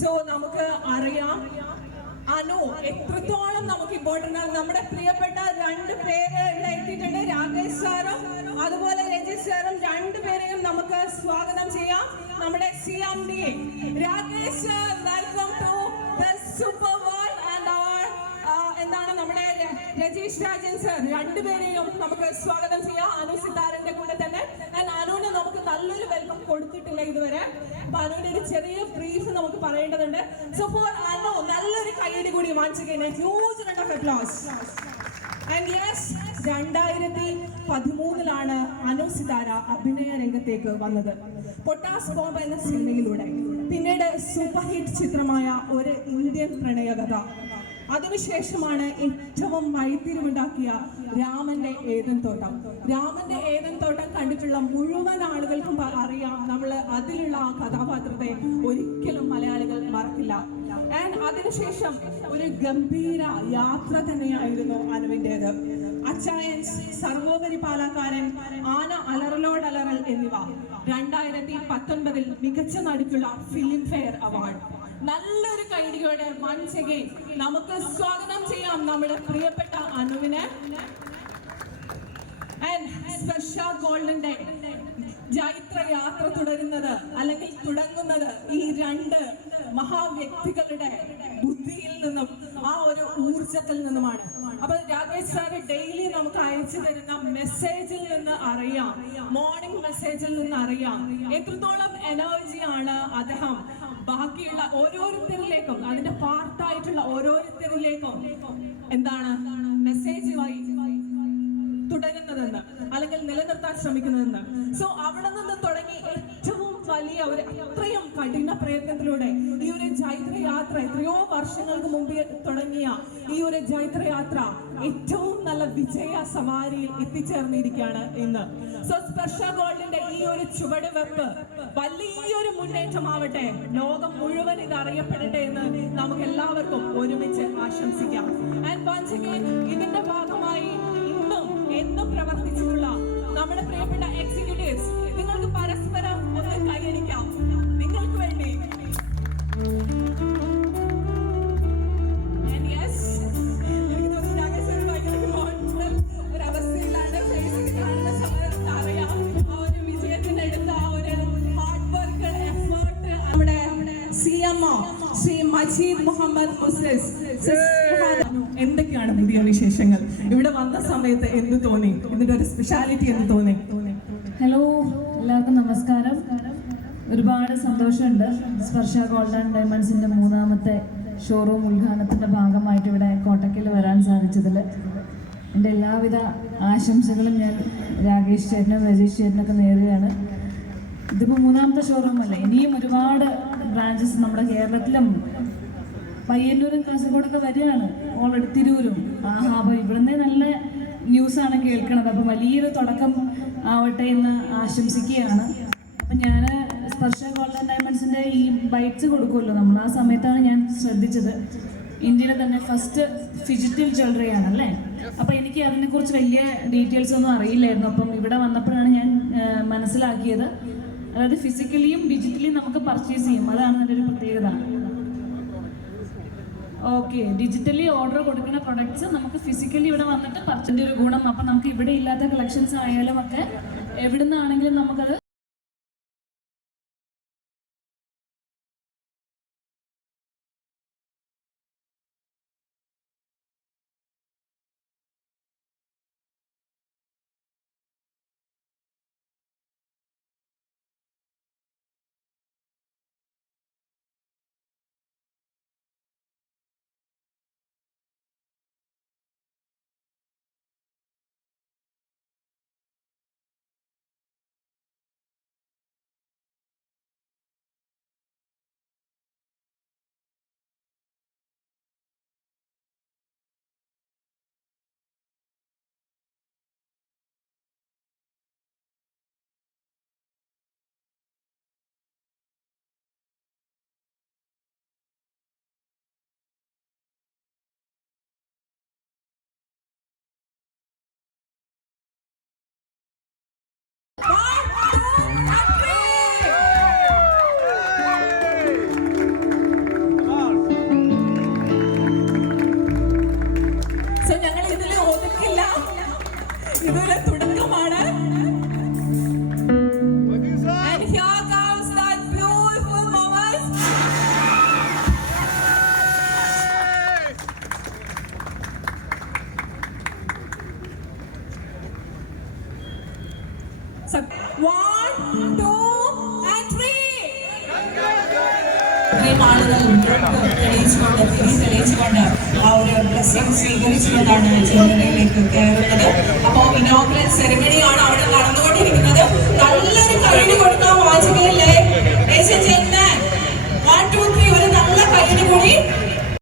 So നമുക്ക് അറിയാം. അനു എത്രത്തോളം നമുക്ക് ഇമ്പോർട്ടന്റ് ആണ്. നമ്മുടെ പ്രിയപ്പെട്ട രണ്ട് പേര് ഇവിടെ എത്തിയിട്ടുണ്ട്. രാകേഷ് സാറും അതുപോലെ രജീഷ് സാറും രണ്ട് പേരെയും നമുക്ക് സ്വാഗതം ചെയ്യാം. നമ്മുടെ C M D Rakesh welcome to the super world and അവർ എന്താണ് നമ്മുടെ രജീഷ് രാജൻ സാർ രണ്ടുപേരെയും നമുക്ക് സ്വാഗതം അപ്പൊ അനുവിന്റെ ഒരു ചെറിയ ബ്രീഫ് നമുക്ക് പറയേണ്ടതുണ്ട്. സോ ഫോർ അനു നല്ലൊരു കൈയടി കൂടി ഹ്യൂജ് അപ്ലോസ് ആൻഡ് യെസ് രണ്ടായിരത്തി പതിമൂന്നിലാണ് അനു സിതാര അഭിനയ രംഗത്തേക്ക് വന്നത്. പൊട്ടാസ് ബോംബ് എന്ന സിനിമയിലൂടെ പിന്നീട് സൂപ്പർ ഹിറ്റ് ചിത്രമായ ഒരു ഇന്ത്യൻ പ്രണയകഥ. അതിനുശേഷമാണ് ഏറ്റവും വൈത്തിരിവുണ്ടാക്കിയ രാമന്റെ ഏതൻ തോട്ടം. രാമന്റെ ഏതൻ തോട്ടം കണ്ടിട്ടുള്ള മുഴുവൻ ആളുകൾക്കും അറിയാം. നമ്മൾ അതിലുള്ള ആ കഥാപാത്രത്തെ ഒരിക്കലും മലയാളികൾ മറക്കില്ല. ആൻഡ് അതിനുശേഷം ഒരു ഗംഭീര യാത്ര തന്നെയായിരുന്നു അനുവിന്റെത്. അച്ചായൻസ് സർവോപരി പാലക്കാരൻ ആന അലറലോടലറൽ എന്നിവ. രണ്ടായിരത്തി പത്തൊൻപതിൽ മികച്ച നടിക്കുള്ള ഫിലിം ഫെയർ അവാർഡ്. നല്ലൊരു കൈഡിയോടെ വൺസ് നമുക്ക് സ്വാഗതം ചെയ്യാം നമ്മുടെ പ്രിയപ്പെട്ട അനുവിനെ. ആൻഡ് ഗോൾഡൻ ഡേ ജൈത്ര യാത്ര തുടരുന്നത് അല്ലെങ്കിൽ തുടങ്ങുന്നത് ഈ രണ്ട് മഹാവ്യക്തികളുടെ ബുദ്ധിയിൽ നിന്നും ആ ഒരു ഊർജത്തിൽ നിന്നുമാണ്. അപ്പൊ രാകേഷ് സാറ് ഡെയിലി നമുക്ക് അയച്ചു തരുന്ന മെസ്സേജിൽ നിന്ന് അറിയാം. മോർണിംഗ് മെസ്സേജിൽ നിന്ന് അറിയാം. എത്രത്തോളം എനർജിയാണ് അദ്ദേഹം ബാക്കിയുള്ള ഓരോരുത്തരിലേക്കും അതിന്റെ പാർട്ടായിട്ടുള്ള ഓരോരുത്തരിലേക്കും എന്താണ് മെസ്സേജുമായി തുടരുന്നതെന്ന് അല്ലെങ്കിൽ നിലനിർത്താൻ ശ്രമിക്കുന്നതെന്ന്. സോ അവിടെ നിന്ന് തുടങ്ങി വലിയ ഒരു അത്രയും കഠിന പ്രയത്നത്തിലൂടെ ഈ ഒരു ജൈത്രയാത്ര എത്രയോ വർഷങ്ങൾക്ക് മുമ്പ് തുടങ്ങിയ ഈ ഒരു ജൈത്രയാത്ര ഏറ്റവും നല്ല വിജയ സവാരിയിൽ എത്തിച്ചേർന്നിരിക്കുകയാണ് ഇന്ന്. സോ സ്പെഷ്യൽ ഗോൾഡിന്റെ ഈ ഒരു ചുവട് വെപ്പ് വലിയൊരു മുന്നേറ്റമാവട്ടെ. ലോകം മുഴുവൻ ഇത് അറിയപ്പെടട്ടെ എന്ന് നമുക്ക് എല്ലാവർക്കും ഒരുമിച്ച് ആശംസിക്കാം. ആൻഡ് ഇതിന്റെ ഭാഗമായി ഇന്നും എന്നും പ്രവർത്തിച്ചിട്ടുള്ള നമ്മുടെ പ്രിയപ്പെട്ട എക്സിക്യൂട്ടീവ്സ് നിങ്ങൾക്ക് പരസ്പരം ശ്രീ മജീദ് മുഹമ്മദ് മുസ്ലിസ് എന്തൊക്കെയാണ് പുതിയ വിശേഷങ്ങൾ ഇവിടെ വന്ന സമയത്ത് എന്ത് തോന്നി? ഇതിന്റെ ഒരു സ്പെഷ്യാലിറ്റി എന്ത് തോന്നി? ഹലോ എല്ലാവർക്കും നമസ്കാരം. ഒരുപാട് സന്തോഷമുണ്ട്. സ്പർശ ഗോൾഡൻ ആൻഡ് ഡയമണ്ട്സിന്റെ മൂന്നാമത്തെ ഷോറൂം ഉദ്ഘാടനത്തിന്റെ ഭാഗമായിട്ട് ഇവിടെ കോട്ടക്കൽ വരാൻ സാധിച്ചതിൽ എന്റെ എല്ലാവിധ ആശംസകളും ഞാൻ രാകേഷ് ചേട്ടനും രജീഷ് ചേട്ടനൊക്കെ നേരുകയാണ്. ഇതിപ്പോൾ മൂന്നാമത്തെ ഷോറൂം അല്ലേ? ഇനിയും ഒരുപാട് ബ്രാഞ്ചസ് നമ്മുടെ കേരളത്തിലും പയ്യന്നൂരും കാസർഗോഡൊക്കെ വരികയാണ്. ഓൾറെഡി തിരൂരും. ആഹാ അപ്പോൾ ഇവിടുന്ന് നല്ല ന്യൂസാണ് കേൾക്കണത്. അപ്പോൾ വലിയൊരു തുടക്കം ആവട്ടെ എന്ന് ആശംസിക്കുകയാണ്. അപ്പം ഞാൻ സ്പർശ ഗോൾഡൻ ഡയമണ്ട്സിന്റെ ഈ ബൈറ്റ്സ് കൊടുക്കുമല്ലോ. നമ്മൾ ആ സമയത്താണ് ഞാൻ ശ്രദ്ധിച്ചത്. ഇന്ത്യയിലെ തന്നെ ഫസ്റ്റ് ഫിജിറ്റൽ ജ്വല്ലറിയാണ് അല്ലേ? അപ്പം എനിക്ക് അതിനെക്കുറിച്ച് വലിയ ഡീറ്റെയിൽസ് ഒന്നും അറിയില്ലായിരുന്നു. അപ്പം ഇവിടെ വന്നപ്പോഴാണ് ഞാൻ മനസ്സിലാക്കിയത്. അതായത് ഫിസിക്കലിയും ഡിജിറ്റലിയും നമുക്ക് പർച്ചേസ് ചെയ്യും. അതാണ് അതിന്റെ ഒരു പ്രത്യേകത. ഓക്കെ ഡിജിറ്റലി ഓർഡർ കൊടുക്കുന്ന പ്രൊഡക്ട്സ് നമുക്ക് ഫിസിക്കലി ഇവിടെ വന്നിട്ട് പർച്ചേസിന്റെ ഒരു ഗുണം. അപ്പം നമുക്ക് ഇവിടെ ഇല്ലാത്ത കളക്ഷൻസ് ആയാലും ഒക്കെ എവിടെ നിന്നാണെങ്കിലും നമുക്കത് ഇതൊരു തുടക്കമാണ് And here comes that beautiful moment. So, one, two, and three. ആ ഒരു ബ്ലെസ്സിംഗ് സ്വീകരിക്കുന്നതാണ് ചിന്തനയിലേക്കൊക്കെ ഉള്ളത് അപ്പോൾ ഇനോഗ്രൽ സെറിമണിയാണ് അവിടെ നടന്നുകൊണ്ടിരിക്കുന്നത്. നല്ലൊരു കഴിഞ്ഞു കൊടുത്ത